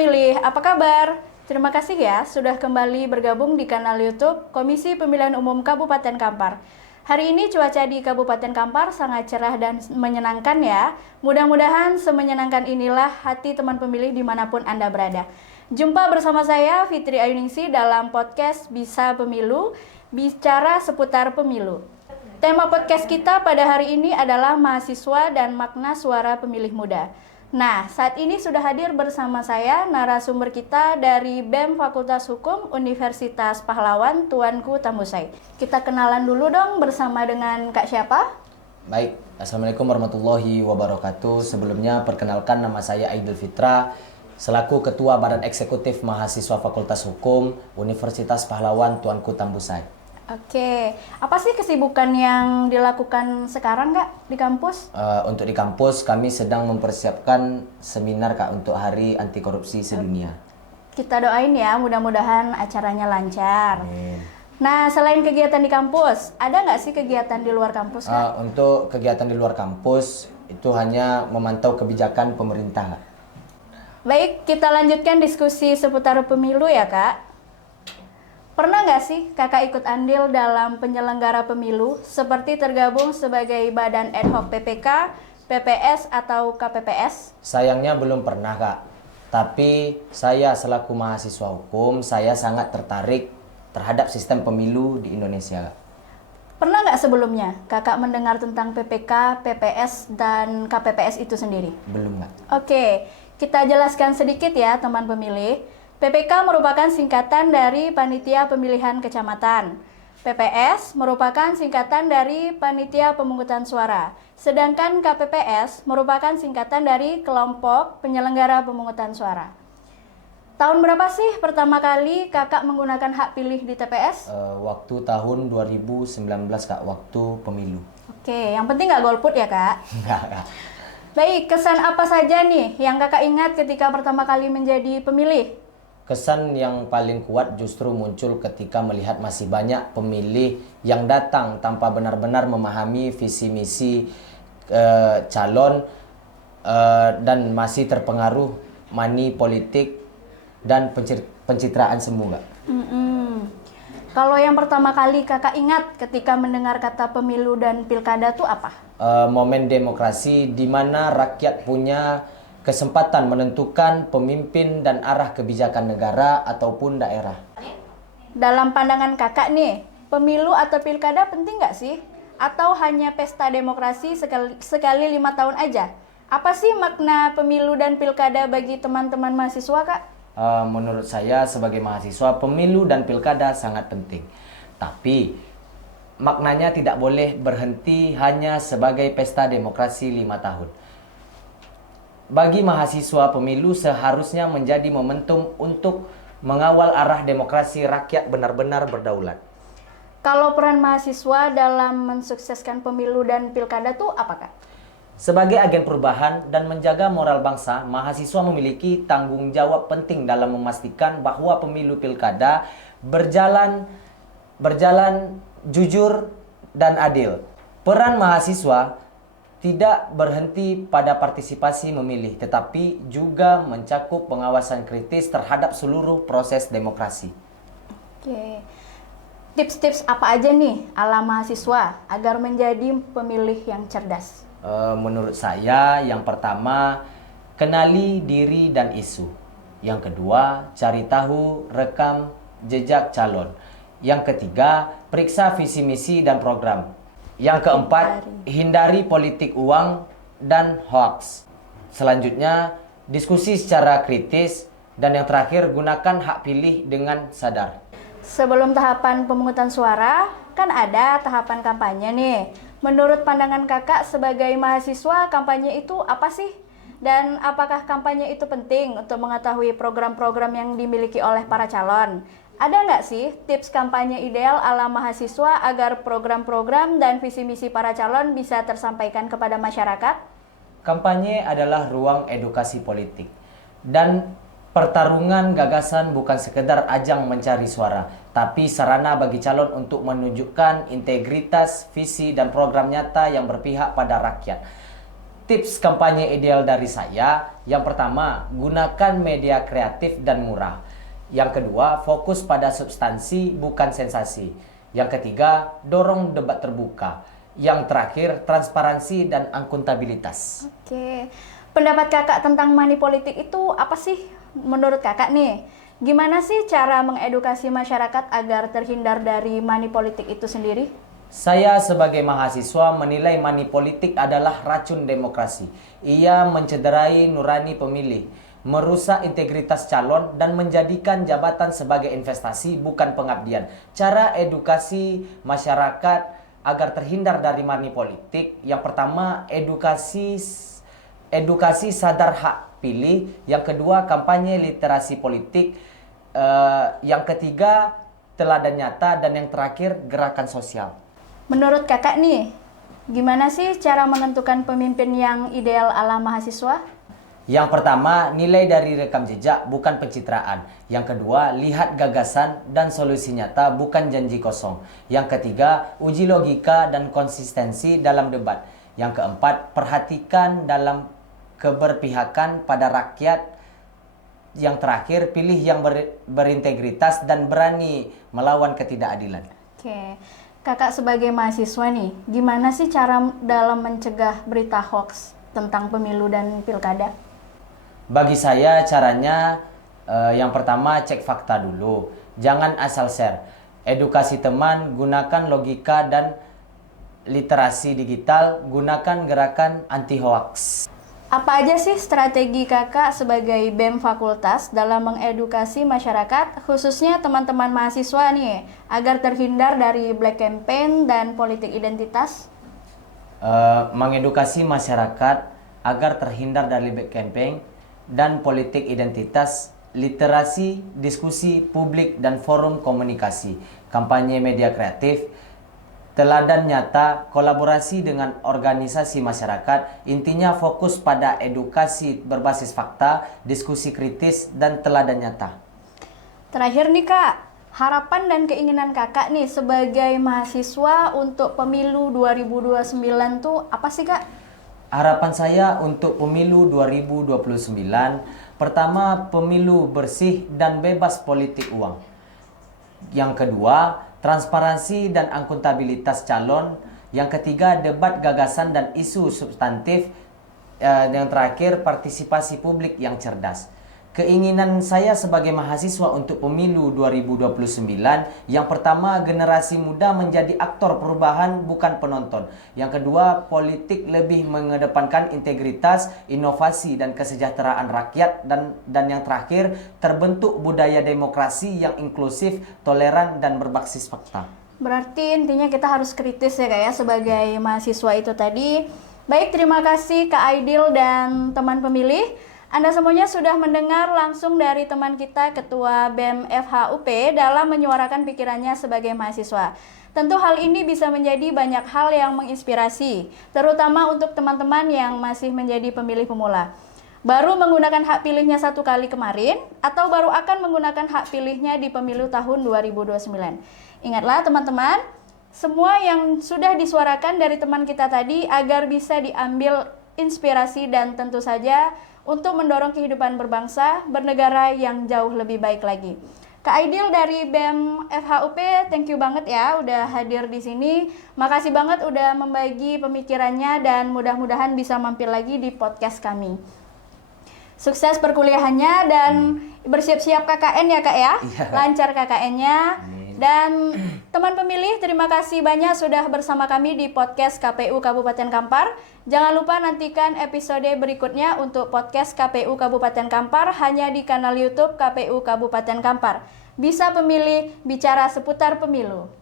pemilih, apa kabar? Terima kasih ya sudah kembali bergabung di kanal YouTube Komisi Pemilihan Umum Kabupaten Kampar. Hari ini cuaca di Kabupaten Kampar sangat cerah dan menyenangkan ya. Mudah-mudahan semenyenangkan inilah hati teman pemilih dimanapun Anda berada. Jumpa bersama saya Fitri Ayuningsi dalam podcast Bisa Pemilu, bicara seputar pemilu. Tema podcast kita pada hari ini adalah mahasiswa dan makna suara pemilih muda. Nah, saat ini sudah hadir bersama saya narasumber kita dari BEM Fakultas Hukum Universitas Pahlawan, Tuanku Tambusai. Kita kenalan dulu dong bersama dengan Kak siapa? Baik, Assalamualaikum warahmatullahi wabarakatuh. Sebelumnya perkenalkan, nama saya Aidil Fitra, selaku Ketua Badan Eksekutif Mahasiswa Fakultas Hukum Universitas Pahlawan, Tuanku Tambusai. Oke, apa sih kesibukan yang dilakukan sekarang Kak di kampus? Untuk di kampus kami sedang mempersiapkan seminar Kak untuk Hari Anti Korupsi Sedunia. Kita doain ya, mudah-mudahan acaranya lancar. Amin. Nah, selain kegiatan di kampus, ada nggak sih kegiatan di luar kampus Kak? Untuk kegiatan di luar kampus itu hanya memantau kebijakan pemerintah Kak. Baik, kita lanjutkan diskusi seputar pemilu ya Kak. Pernah nggak sih kakak ikut andil dalam penyelenggara pemilu seperti tergabung sebagai badan ad hoc PPK, PPS atau KPPS? Sayangnya belum pernah Kak. Tapi saya selaku mahasiswa hukum, saya sangat tertarik terhadap sistem pemilu di Indonesia Kak. Pernah nggak sebelumnya kakak mendengar tentang PPK, PPS, dan KPPS itu sendiri? Belum Kak. Oke, kita jelaskan sedikit ya teman pemilih. PPK merupakan singkatan dari Panitia Pemilihan Kecamatan. PPS merupakan singkatan dari Panitia Pemungutan Suara. Sedangkan KPPS merupakan singkatan dari Kelompok Penyelenggara Pemungutan Suara. Tahun berapa sih pertama kali kakak menggunakan hak pilih di TPS? Waktu tahun 2019 Kak, waktu pemilu. Oke, yang penting nggak golput ya Kak? Enggak Kak. Baik, kesan apa saja nih yang kakak ingat ketika pertama kali menjadi pemilih? Kesan yang paling kuat justru muncul ketika melihat masih banyak pemilih yang datang tanpa benar-benar memahami visi misi calon dan masih terpengaruh money politik dan pencitraan semu Kak. Kalau yang pertama kali kakak ingat ketika mendengar kata pemilu dan pilkada tuh apa? Momen demokrasi di mana rakyat punya kesempatan menentukan pemimpin dan arah kebijakan negara ataupun daerah. Dalam pandangan kakak nih, pemilu atau pilkada penting nggak sih? Atau hanya pesta demokrasi sekali 5 tahun aja? Apa sih makna pemilu dan pilkada bagi teman-teman mahasiswa Kak? Menurut saya sebagai mahasiswa, pemilu dan pilkada sangat penting. Tapi maknanya tidak boleh berhenti hanya sebagai pesta demokrasi 5 tahun. Bagi mahasiswa, pemilu seharusnya menjadi momentum untuk mengawal arah demokrasi rakyat benar-benar berdaulat. Kalau peran mahasiswa dalam mensukseskan pemilu dan pilkada tuh apa Kak? Sebagai agen perubahan dan menjaga moral bangsa, mahasiswa memiliki tanggung jawab penting dalam memastikan bahwa pemilu pilkada berjalan jujur dan adil. Peran mahasiswa tidak berhenti pada partisipasi memilih, tetapi juga mencakup pengawasan kritis terhadap seluruh proses demokrasi. Oke. Tips-tips apa aja nih ala mahasiswa agar menjadi pemilih yang cerdas? Menurut saya, yang pertama, kenali diri dan isu. Yang kedua, cari tahu rekam jejak calon. Yang ketiga, periksa visi misi dan program. Yang keempat, hindari politik uang dan hoax. Selanjutnya, diskusi secara kritis. Dan yang terakhir, gunakan hak pilih dengan sadar. Sebelum tahapan pemungutan suara, kan ada tahapan kampanye nih. Menurut pandangan kakak sebagai mahasiswa, kampanye itu apa sih? Dan apakah kampanye itu penting untuk mengetahui program-program yang dimiliki oleh para calon? Ada nggak sih tips kampanye ideal ala mahasiswa agar program-program dan visi misi para calon bisa tersampaikan kepada masyarakat? Kampanye adalah ruang edukasi politik. Dan pertarungan gagasan bukan sekedar ajang mencari suara, tapi sarana bagi calon untuk menunjukkan integritas, visi, dan program nyata yang berpihak pada rakyat. Tips kampanye ideal dari saya, yang pertama, gunakan media kreatif dan murah. Yang kedua, fokus pada substansi bukan sensasi. Yang ketiga, dorong debat terbuka. Yang terakhir, transparansi dan akuntabilitas. Oke. Pendapat kakak tentang money politik itu apa sih menurut kakak nih? Gimana sih cara mengedukasi masyarakat agar terhindar dari money politik itu sendiri? Saya sebagai mahasiswa menilai money politik adalah racun demokrasi. Ia mencederai nurani pemilih, merusak integritas calon, dan menjadikan jabatan sebagai investasi bukan pengabdian. Cara edukasi masyarakat agar terhindar dari money politik, yang pertama edukasi sadar hak pilih, yang kedua kampanye literasi politik, yang ketiga teladan nyata, dan yang terakhir gerakan sosial. Menurut kakak nih, gimana sih cara menentukan pemimpin yang ideal ala mahasiswa? Yang pertama, nilai dari rekam jejak bukan pencitraan. Yang kedua, lihat gagasan dan solusi nyata bukan janji kosong. Yang ketiga, uji logika dan konsistensi dalam debat. Yang keempat, perhatikan dalam keberpihakan pada rakyat. Yang terakhir, pilih yang berintegritas dan berani melawan ketidakadilan. Oke. Kakak sebagai mahasiswa nih, gimana sih cara dalam mencegah berita hoax tentang pemilu dan pilkada? Bagi saya caranya yang pertama cek fakta dulu. Jangan asal share. Edukasi teman, gunakan logika dan literasi digital, gunakan gerakan anti hoax. Apa aja sih strategi kakak sebagai BEM fakultas dalam mengedukasi masyarakat, khususnya teman-teman mahasiswa nih, agar terhindar dari black campaign dan politik identitas? Mengedukasi masyarakat agar terhindar dari black campaign dan politik identitas, literasi, diskusi publik dan forum komunikasi, kampanye media kreatif, teladan nyata, kolaborasi dengan organisasi masyarakat, intinya fokus pada edukasi berbasis fakta, diskusi kritis, dan teladan nyata. Terakhir nih kak, harapan dan keinginan kakak nih sebagai mahasiswa untuk pemilu 2029 tuh apa sih kak? Harapan saya untuk pemilu 2029, pertama pemilu bersih dan bebas politik uang. Yang kedua, transparansi dan akuntabilitas calon. Yang ketiga, debat gagasan dan isu substantif. Yang terakhir, partisipasi publik yang cerdas. Keinginan saya sebagai mahasiswa untuk pemilu 2029, yang pertama, generasi muda menjadi aktor perubahan bukan penonton. Yang kedua, politik lebih mengedepankan integritas, inovasi, dan kesejahteraan rakyat. Dan yang terakhir, terbentuk budaya demokrasi yang inklusif, toleran, dan berbasis fakta. Berarti intinya kita harus kritis ya kak ya sebagai mahasiswa itu tadi. Baik, terima kasih Kak Aidil dan teman pemilih. Anda semuanya sudah mendengar langsung dari teman kita Ketua BEM FHUP dalam menyuarakan pikirannya sebagai mahasiswa. Tentu hal ini bisa menjadi banyak hal yang menginspirasi, terutama untuk teman-teman yang masih menjadi pemilih pemula. Baru menggunakan hak pilihnya 1 kali kemarin, atau baru akan menggunakan hak pilihnya di pemilu tahun 2029. Ingatlah teman-teman, semua yang sudah disuarakan dari teman kita tadi agar bisa diambil inspirasi dan tentu saja untuk mendorong kehidupan berbangsa, bernegara yang jauh lebih baik lagi. Kak Aidil dari BEM FHUP, thank you banget ya udah hadir di sini. Makasih banget udah membagi pemikirannya dan mudah-mudahan bisa mampir lagi di podcast kami. Sukses perkuliahannya dan bersiap-siap KKN ya Kak ya. Lancar KKN-nya. Dan teman pemilih, terima kasih banyak sudah bersama kami di podcast KPU Kabupaten Kampar. Jangan lupa nantikan episode berikutnya untuk podcast KPU Kabupaten Kampar hanya di kanal YouTube KPU Kabupaten Kampar. Bisa pemilih bicara seputar pemilu.